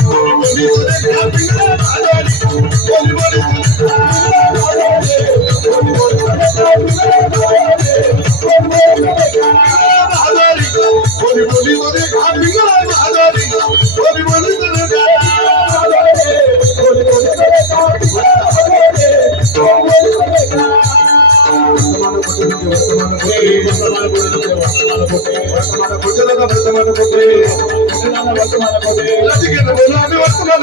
Thank you. వర్తమాన బుద్ధుల వర్తమాన బుద్ధి వర్తమాన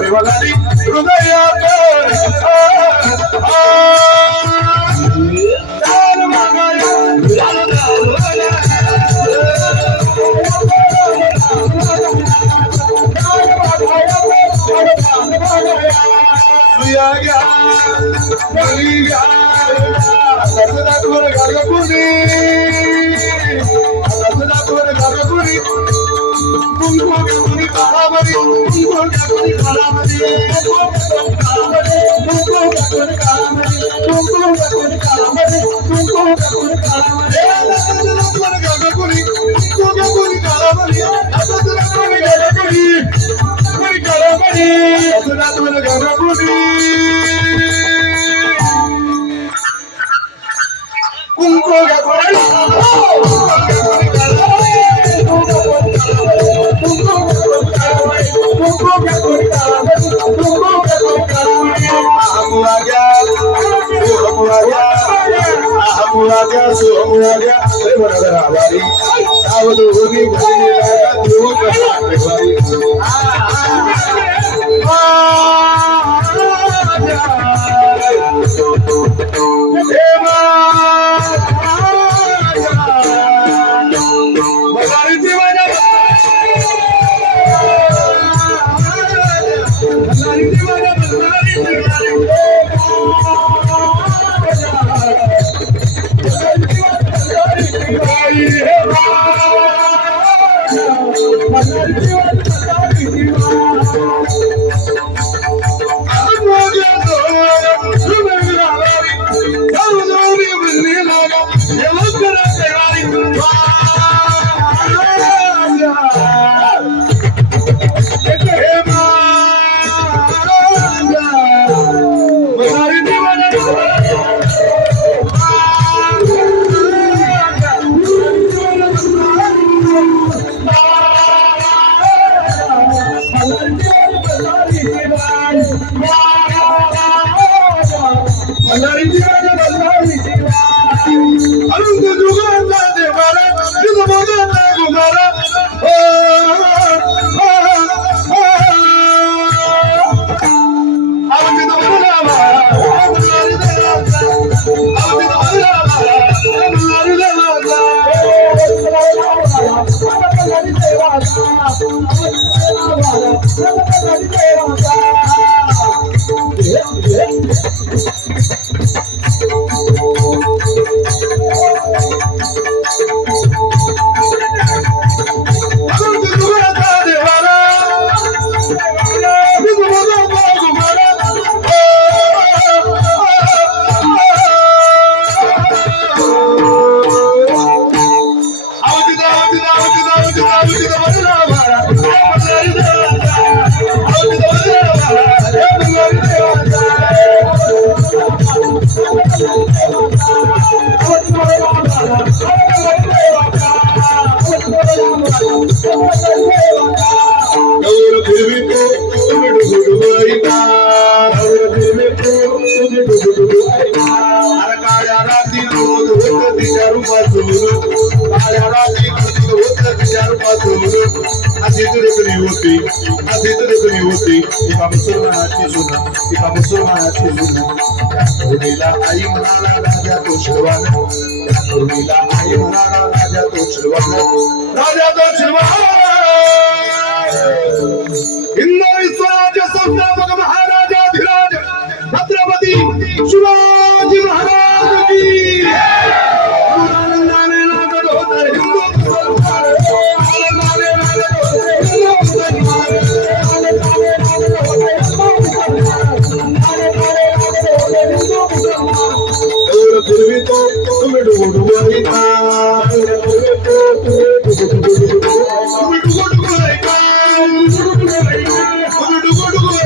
Rivalari, Rudaya, Ah, ah, ah. বলি তুই ভোগে তুমি কথা বলি তুই ভোগে তুমি কথা বলি তুই ভোগে তুমি কথা বলি हुआ गया अरे बराबर आवारी अब लोगों की भरी नहीं आएगा लोगों का साथ Vai, vai, vai, vai, Yeah. गोद होत तिच्या रूपाचं काळ्या राती कुठे होत तिच्या रूपाचं अशी दुर्गणी होती अशी दुर्गणी होती एका मुसलमानाची सुना एका मुसलमानाची सुना तरुणीला आई म्हणाला राजा तो शिरवान त्या म्हणाला राजा तो शिरवान शिवाजी পূর্বী তো তুমি ডুবো ডুবো তুমি ডুবো ডুবো তুমি ডুবো ডুবো